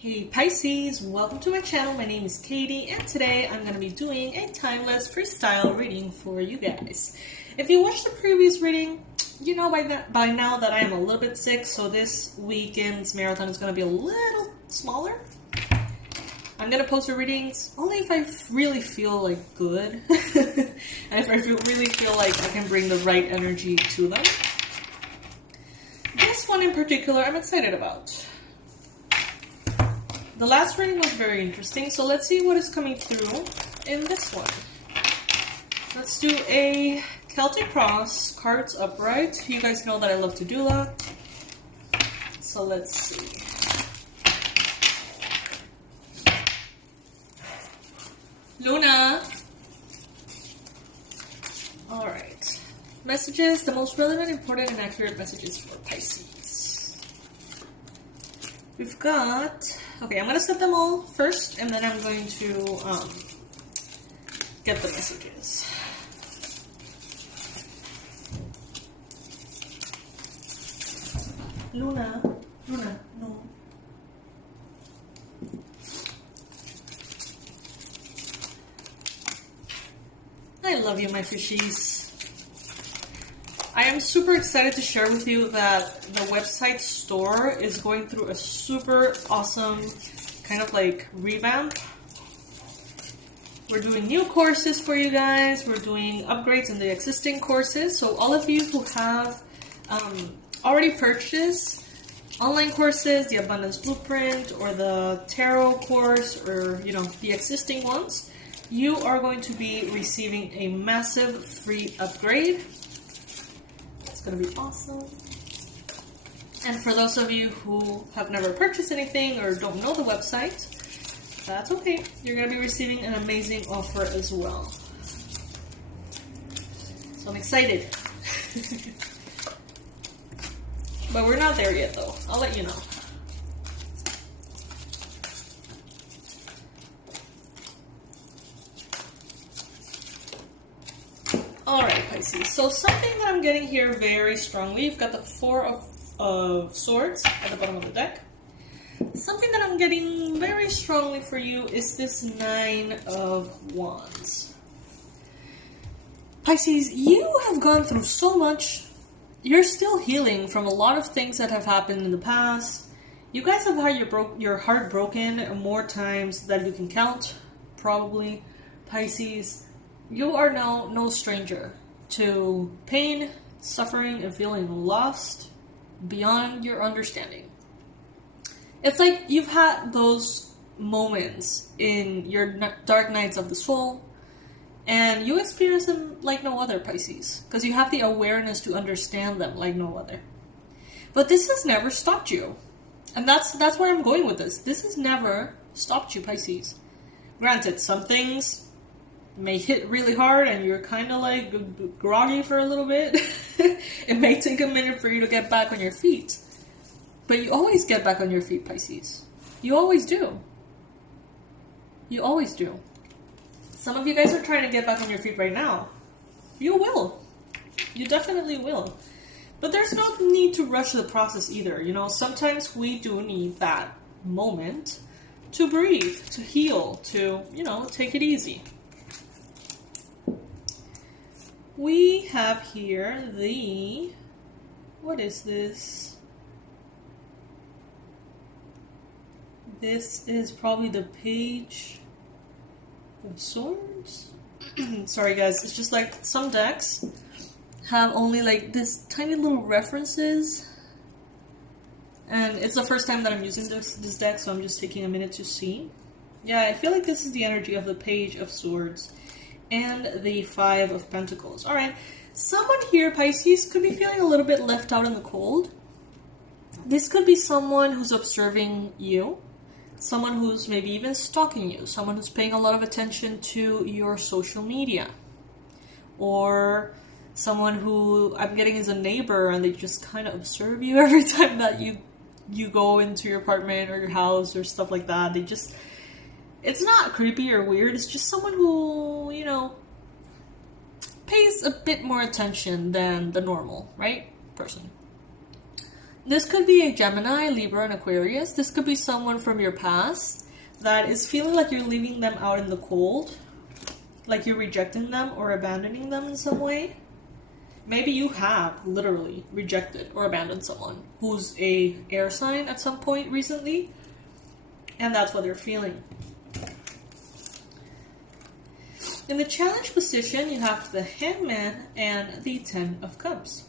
Hey Pisces, welcome to my channel. My name is Katie and today I'm going to be doing a timeless freestyle reading for you guys. If you watched the previous reading, you know by now that I am a little bit sick, so this weekend's marathon is going to be a little smaller. I'm going to post the readings only if I really feel like good and if I really feel like I can bring the right energy to them. This one in particular I'm excited about. The last reading was very interesting, so let's see what is coming through in this one. Let's do a Celtic Cross, cards upright. You guys know that I love to do that. So let's see. Luna. Alright. Messages, the most relevant, important, and accurate messages for Pisces. We've got... Okay, I'm going to set them all first, and then I'm going to get the messages. Luna, no. I love you, my fishies. I am super excited to share with you that the website store is going through a super awesome kind of like revamp. We're doing new courses for you guys. We're doing upgrades in the existing courses. So all of you who have already purchased online courses, the Abundance Blueprint or the Tarot course, or the existing ones, you are going to be receiving a massive free upgrade. It's going to be awesome. And for those of you who have never purchased anything or don't know the website, that's okay. You're going to be receiving an amazing offer as well. So I'm excited. But we're not there yet though. I'll let you know. Alright, Pisces. So something that I'm getting here very strongly, you've got the Four of Swords at the bottom of the deck. Something that I'm getting very strongly for you is this Nine of Wands. Pisces, you have gone through so much. You're still healing from a lot of things that have happened in the past. You guys have had your heart broken more times than you can count, probably. Pisces, you are now no stranger to pain, suffering, and feeling lost beyond your understanding. It's like you've had those moments in your dark nights of the soul, and you experience them like no other, Pisces, because you have the awareness to understand them like no other. But this has never stopped you, and that's where I'm going with this. This has never stopped you, Pisces. Granted, some things may hit really hard and you're kind of like groggy for a little bit. It may take a minute for you to get back on your feet. But you always get back on your feet, Pisces. You always do. You always do. Some of you guys are trying to get back on your feet right now. You will. You definitely will. But there's no need to rush the process either. Sometimes we do need that moment to breathe, to heal, to, take it easy. We have here what is this? This is probably the Page of Swords. Sorry guys, it's just like some decks have only like this tiny little references. And it's the first time that I'm using this deck, so I'm just taking a minute to see. Yeah, I feel like this is the energy of the Page of Swords and the Five of Pentacles. Alright, someone here, Pisces, could be feeling a little bit left out in the cold. This could be someone who's observing you, someone who's maybe even stalking you, someone who's paying a lot of attention to your social media, or someone who I'm getting is a neighbor and they just kind of observe you every time that you go into your apartment or your house or stuff like that. They just... It's not creepy or weird, it's just someone who, pays a bit more attention than the normal, right, person. This could be a Gemini, Libra, and Aquarius. This could be someone from your past that is feeling like you're leaving them out in the cold, like you're rejecting them or abandoning them in some way. Maybe you have literally rejected or abandoned someone who's a air sign at some point recently, and that's what they're feeling. In the challenge position, you have the Hangman and the Ten of Cups.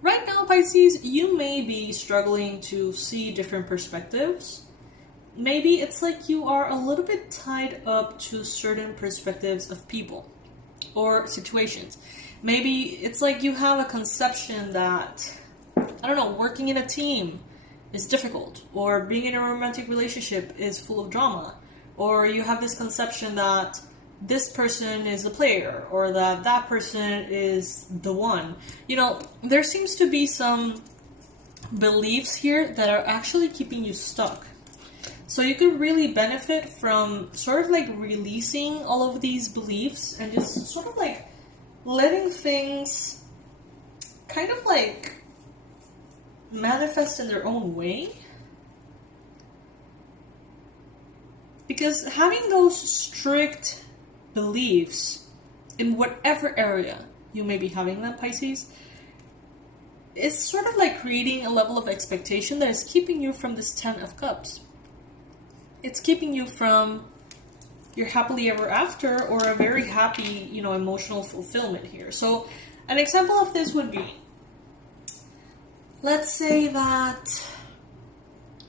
Right now, Pisces, you may be struggling to see different perspectives. Maybe it's like you are a little bit tied up to certain perspectives of people or situations. Maybe it's like you have a conception that, I don't know, working in a team is difficult, or being in a romantic relationship is full of drama, or you have this conception that this person is a player, or that person is the one. You know, there seems to be some beliefs here that are actually keeping you stuck. So you could really benefit from sort of like releasing all of these beliefs and just sort of like letting things kind of like manifest in their own way. Because having those strict beliefs in whatever area you may be having them, Pisces, it's sort of like creating a level of expectation that is keeping you from this Ten of Cups. It's keeping you from your happily ever after or a very happy, emotional fulfillment here. So an example of this would be, let's say that,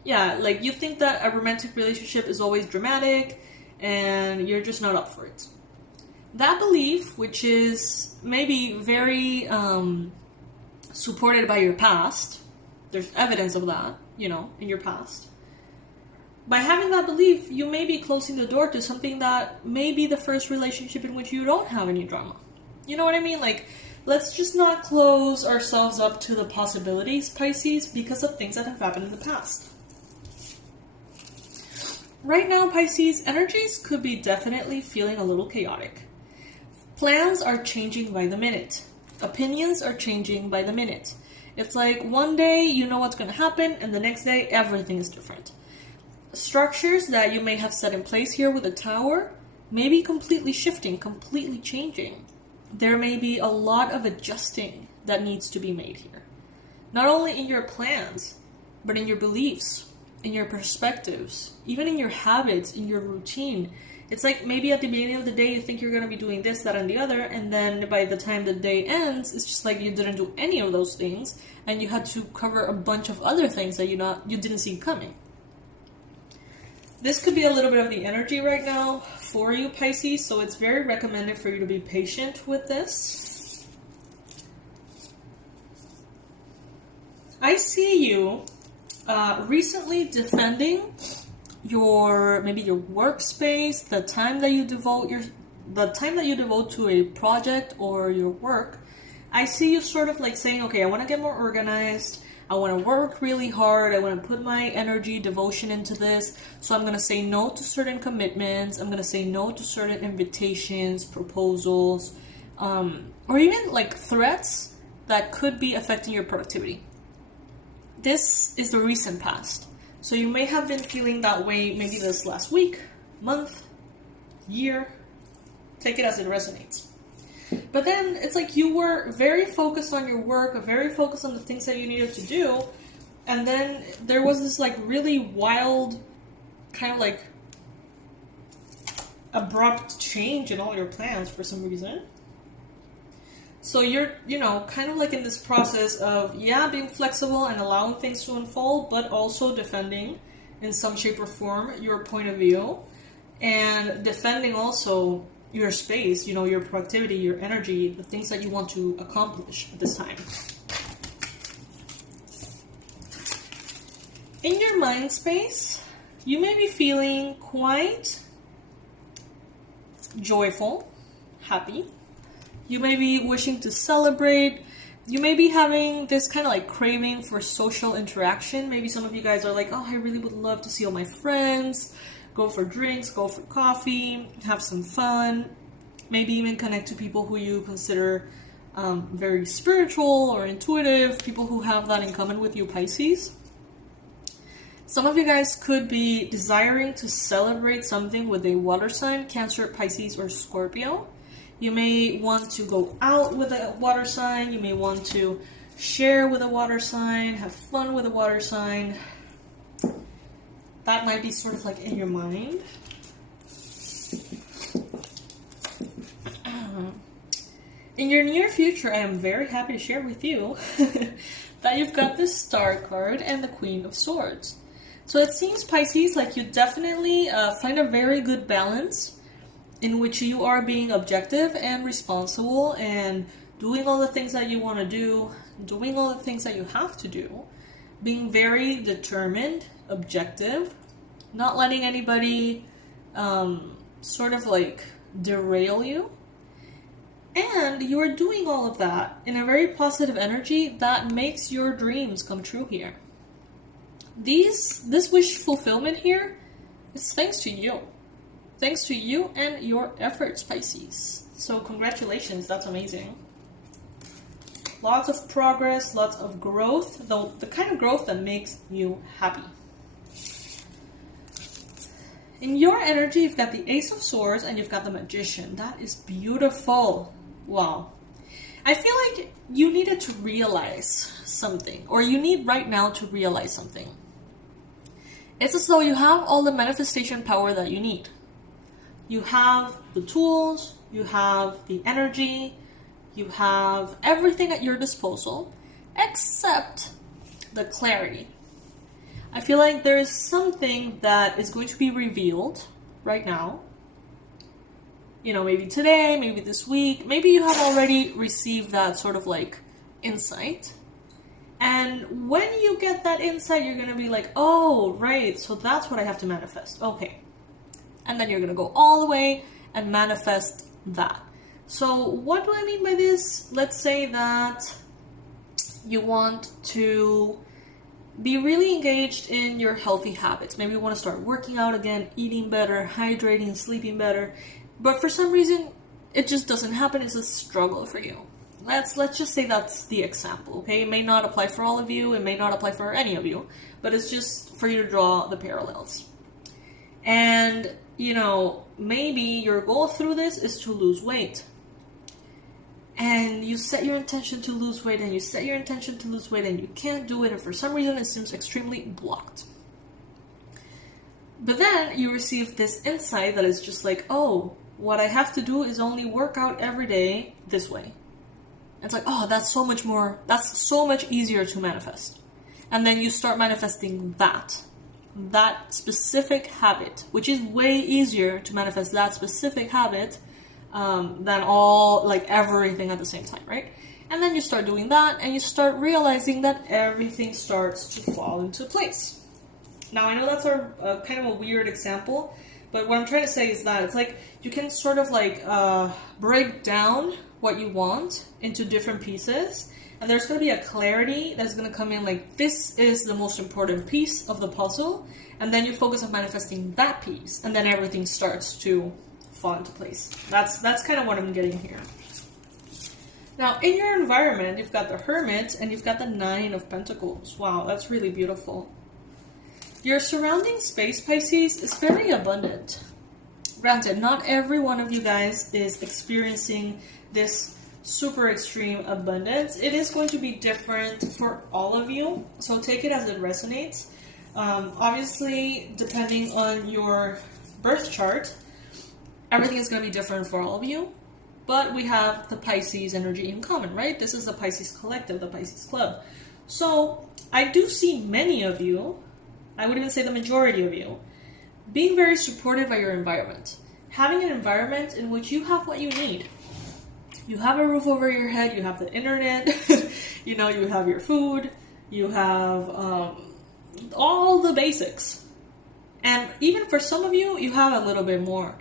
like you think that a romantic relationship is always dramatic and you're just not up for it. That belief, which is maybe very supported by your past, there's evidence of that, in your past. By having that belief, you may be closing the door to something that may be the first relationship in which you don't have any drama. You know what I mean? Like, let's just not close ourselves up to the possibilities, Pisces, because of things that have happened in the past. Right now, Pisces, energies could be definitely feeling a little chaotic. Plans are changing by the minute. Opinions are changing by the minute. It's like one day you know what's going to happen, and the next day everything is different. Structures that you may have set in place here with a tower may be completely shifting, completely changing. There may be a lot of adjusting that needs to be made here. Not only in your plans, but in your beliefs, in your perspectives, even in your habits, in your routine. It's like maybe at the beginning of the day you think you're going to be doing this, that, and the other, and then by the time the day ends, it's just like you didn't do any of those things, and you had to cover a bunch of other things that you didn't see coming. This could be a little bit of the energy right now for you, Pisces, so it's very recommended for you to be patient with this. I see you recently defending your workspace, the time that you devote to a project or your work. I see you sort of like saying, okay, I want to get more organized. I want to work really hard. I want to put my energy, devotion into this. So I'm going to say no to certain commitments. I'm going to say no to certain invitations, proposals, or even like threats that could be affecting your productivity. This is the recent past. So you may have been feeling that way maybe this last week, month, year. Take it as it resonates. But then it's like you were very focused on your work, very focused on the things that you needed to do, and then there was this like really wild, kind of like abrupt change in all your plans for some reason. So you're, kind of like in this process of, being flexible and allowing things to unfold, but also defending in some shape or form your point of view, and defending also your space, your productivity, your energy, the things that you want to accomplish at this time. In your mind space, you may be feeling quite joyful, happy. You may be wishing to celebrate. You may be having this kind of like craving for social interaction. Maybe some of you guys are like, oh, I really would love to see all my friends, go for drinks, go for coffee, have some fun, maybe even connect to people who you consider very spiritual or intuitive, people who have that in common with you, Pisces. Some of you guys could be desiring to celebrate something with a water sign, Cancer, Pisces, or Scorpio. You may want to go out with a water sign. You may want to share with a water sign, have fun with a water sign. That might be sort of like in your mind. In your near future, I am very happy to share with you that you've got this Star card and the Queen of Swords. So it seems, Pisces, like you definitely find a very good balance in which you are being objective and responsible and doing all the things that you want to do, doing all the things that you have to do, being very determined, objective, not letting anybody sort of like derail you. And you are doing all of that in a very positive energy that makes your dreams come true here. This wish fulfillment here is thanks to you. Thanks to you and your efforts, Pisces. So congratulations, that's amazing. Lots of progress, lots of growth, the kind of growth that makes you happy. In your energy, you've got the Ace of Swords and you've got the Magician. That is beautiful. Wow. I feel like you needed to realize something, or you need right now to realize something. It's as though you have all the manifestation power that you need. You have the tools, you have the energy, you have everything at your disposal, except the clarity. I feel like there is something that is going to be revealed right now. You know, maybe today, maybe this week, maybe you have already received that sort of like insight. And when you get that insight, you're going to be like, oh, right, so that's what I have to manifest. Okay. And then you're going to go all the way and manifest that. So what do I mean by this? Let's say that you want to be really engaged in your healthy habits. Maybe you want to start working out again, eating better, hydrating, sleeping better. But for some reason, it just doesn't happen. It's a struggle for you. Let's just say that's the example, okay? It may not apply for all of you. It may not apply for any of you. But it's just for you to draw the parallels. And, you know, maybe your goal through this is to lose weight. And you set your intention to lose weight, and you set your intention to lose weight, and you can't do it, and for some reason it seems extremely blocked. But then you receive this insight that is just like, oh, what I have to do is only work out every day this way. It's like, oh, that's so much easier to manifest. And then you start manifesting that specific habit, which is way easier to manifest that specific habit than all, like, everything at the same time, right? And then you start doing that, and you start realizing that everything starts to fall into place. Now, I know that's a kind of a weird example, but what I'm trying to say is that it's like you can sort of like break down what you want into different pieces, and there's going to be a clarity that's going to come in, like, this is the most important piece of the puzzle, and then you focus on manifesting that piece, and then everything starts to fall into place. That's kind of what I'm getting here. Now, in your environment, you've got the Hermit, and you've got the Nine of Pentacles. Wow, that's really beautiful. Your surrounding space, Pisces, is very abundant. Granted, not every one of you guys is experiencing this super extreme abundance. It is going to be different for all of you, so take it as it resonates. Obviously, depending on your birth chart, everything is going to be different for all of you, but we have the Pisces energy in common, right? This is the Pisces collective, the Pisces club. So I do see many of you, I would even say the majority of you, being very supported by your environment. Having an environment in which you have what you need. You have a roof over your head, you have the internet, you know, you have your food, you have all the basics. And even for some of you, you have a little bit more.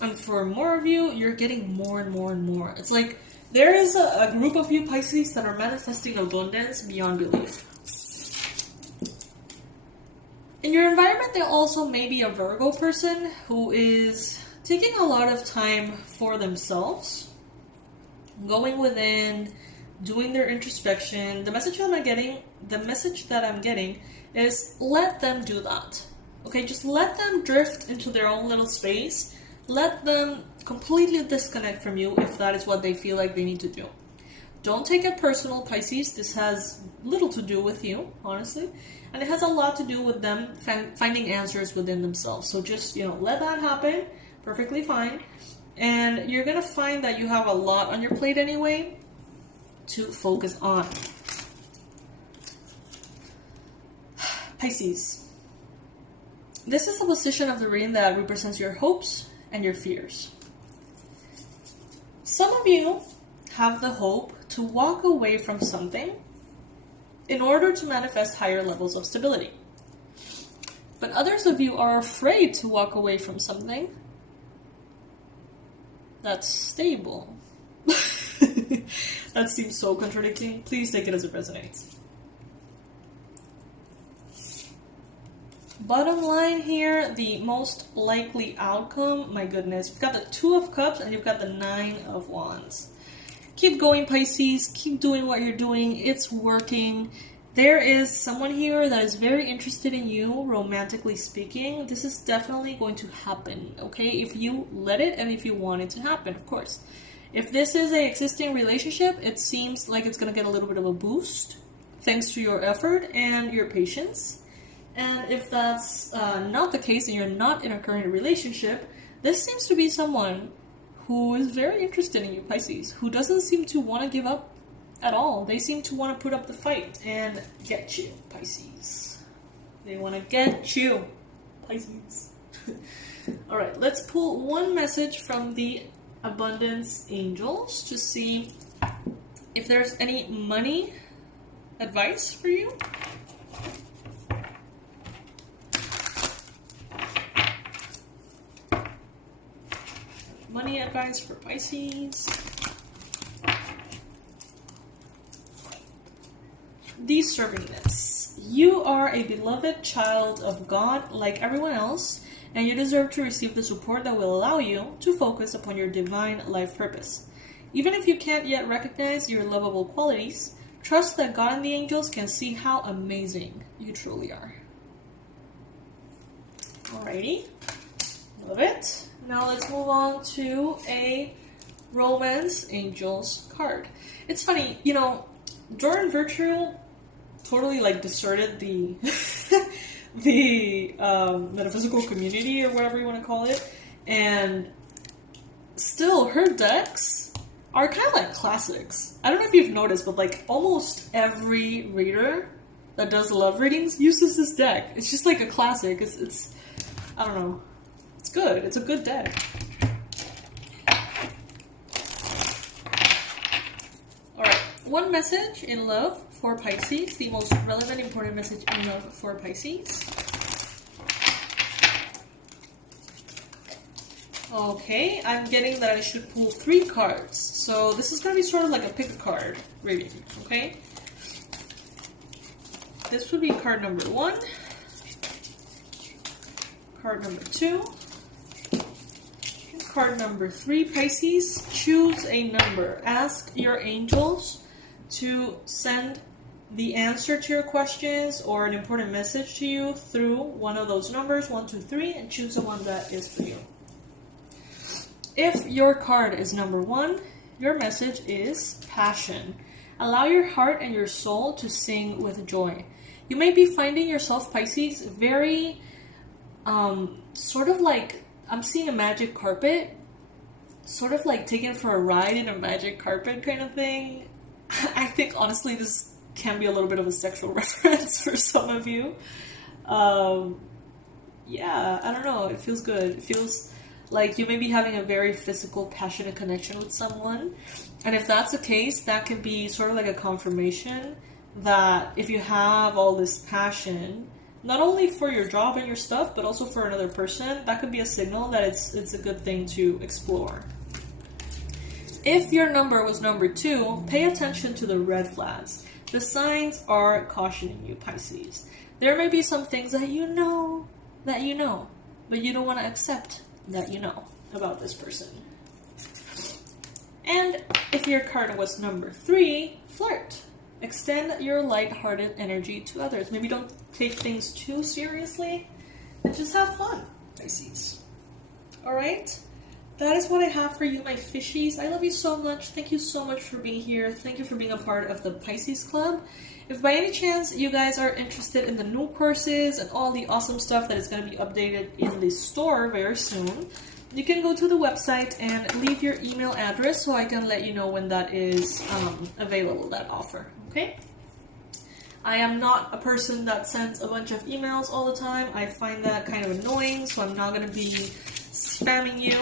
And for more of you, you're getting more and more and more. It's like there is a group of you, Pisces, that are manifesting abundance beyond belief. In your environment, there also may be a Virgo person who is taking a lot of time for themselves. going within, doing their introspection. The message that I'm getting is let them do that. Okay, just let them drift into their own little space. Let them completely disconnect from you if that is what they feel like they need to do. Don't take it personal, Pisces. This has little to do with you, honestly. And it has a lot to do with them finding answers within themselves. So just, let that happen. Perfectly fine. And you're going to find that you have a lot on your plate anyway to focus on. Pisces. This is a position of the reading that represents your hopes and your fears. Some of you have the hope to walk away from something in order to manifest higher levels of stability. But others of you are afraid to walk away from something that's stable. That seems so contradicting. Please take it as it resonates. Bottom line here, the most likely outcome, my goodness, you've got the Two of Cups and you've got the Nine of Wands. Keep going, Pisces. Keep doing what you're doing. It's working. There is someone here that is very interested in you, romantically speaking. This is definitely going to happen, okay? If you let it and if you want it to happen, of course. If this is an existing relationship, it seems like it's going to get a little bit of a boost thanks to your effort and your patience. And if that's not the case and you're not in a current relationship, this seems to be someone who is very interested in you, Pisces, who doesn't seem to want to give up at all. They seem to want to put up the fight and get you, Pisces. They want to get you, Pisces. All right, let's pull one message from the Abundance Angels to see if there's any money advice for you. Money advice for Pisces. Deservingness. You are a beloved child of God like everyone else, and you deserve to receive the support that will allow you to focus upon your divine life purpose. Even if you can't yet recognize your lovable qualities, trust that God and the angels can see how amazing you truly are. Alrighty. Love it. Now let's move on to a Romance Angels card. It's funny, Jordan Virtue totally deserted the the metaphysical community or whatever you want to call it, and still her decks are kind of like classics. I don't know if you've noticed, but almost every reader that does love readings uses this deck. It's just like a classic. It's I don't know. It's good. It's a good deck. Alright, one message in love for Pisces. The most relevant, important message in love for Pisces. Okay, I'm getting that I should pull 3 cards. So this is going to be sort of like a pick a card reading, okay? This would be card number 1. Card number 2. Card number 3, Pisces. Choose a number. Ask your angels to send the answer to your questions or an important message to you through one of those numbers, 1, 2, 3, and choose the one that is for you. If your card is number 1, your message is passion. Allow your heart and your soul to sing with joy. You may be finding yourself, Pisces, very sort of like, I'm seeing a magic carpet, sort of like taken for a ride in a magic carpet kind of thing. I think, honestly, this can be a little bit of a sexual reference for some of you. Yeah, I don't know. It feels good. It feels like you may be having a very physical, passionate connection with someone. And if that's the case, that can be sort of like a confirmation that if you have all this passion, not only for your job and your stuff, but also for another person, that could be a signal that it's a good thing to explore. If your number was number 2, pay attention to the red flags. The signs are cautioning you, Pisces. There may be some things that you know, but you don't want to accept that you know about this person. And if your card was number 3, flirt. Extend your light-hearted energy to others. Maybe don't take things too seriously and just have fun, Pisces. Alright? That is what I have for you, my fishies. I love you so much. Thank you so much for being here. Thank you for being a part of the Pisces Club. If by any chance you guys are interested in the new courses and all the awesome stuff that is going to be updated in the store very soon, you can go to the website and leave your email address so I can let you know when that is available, that offer. Okay? I am not a person that sends a bunch of emails all the time. I find that kind of annoying, so I'm not going to be spamming you.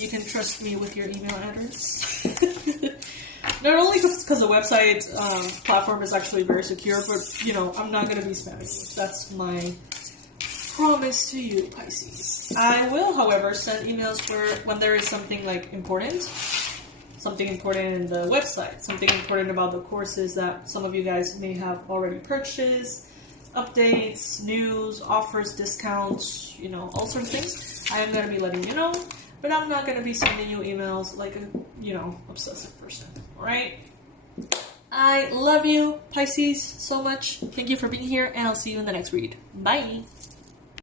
You can trust me with your email address. Not only because the website platform is actually very secure, but, you know, I'm not going to be spamming you. That's my promise to you, Pisces. I will, however, send emails when there is something, like, important. Something important in the website. Something important about the courses that some of you guys may have already purchased. Updates, news, offers, discounts, you know, all sorts of things. I am going to be letting you know. But I'm not going to be sending you emails like a, you know, obsessive person. Alright? I love you, Pisces, so much. Thank you for being here, and I'll see you in the next read. Bye!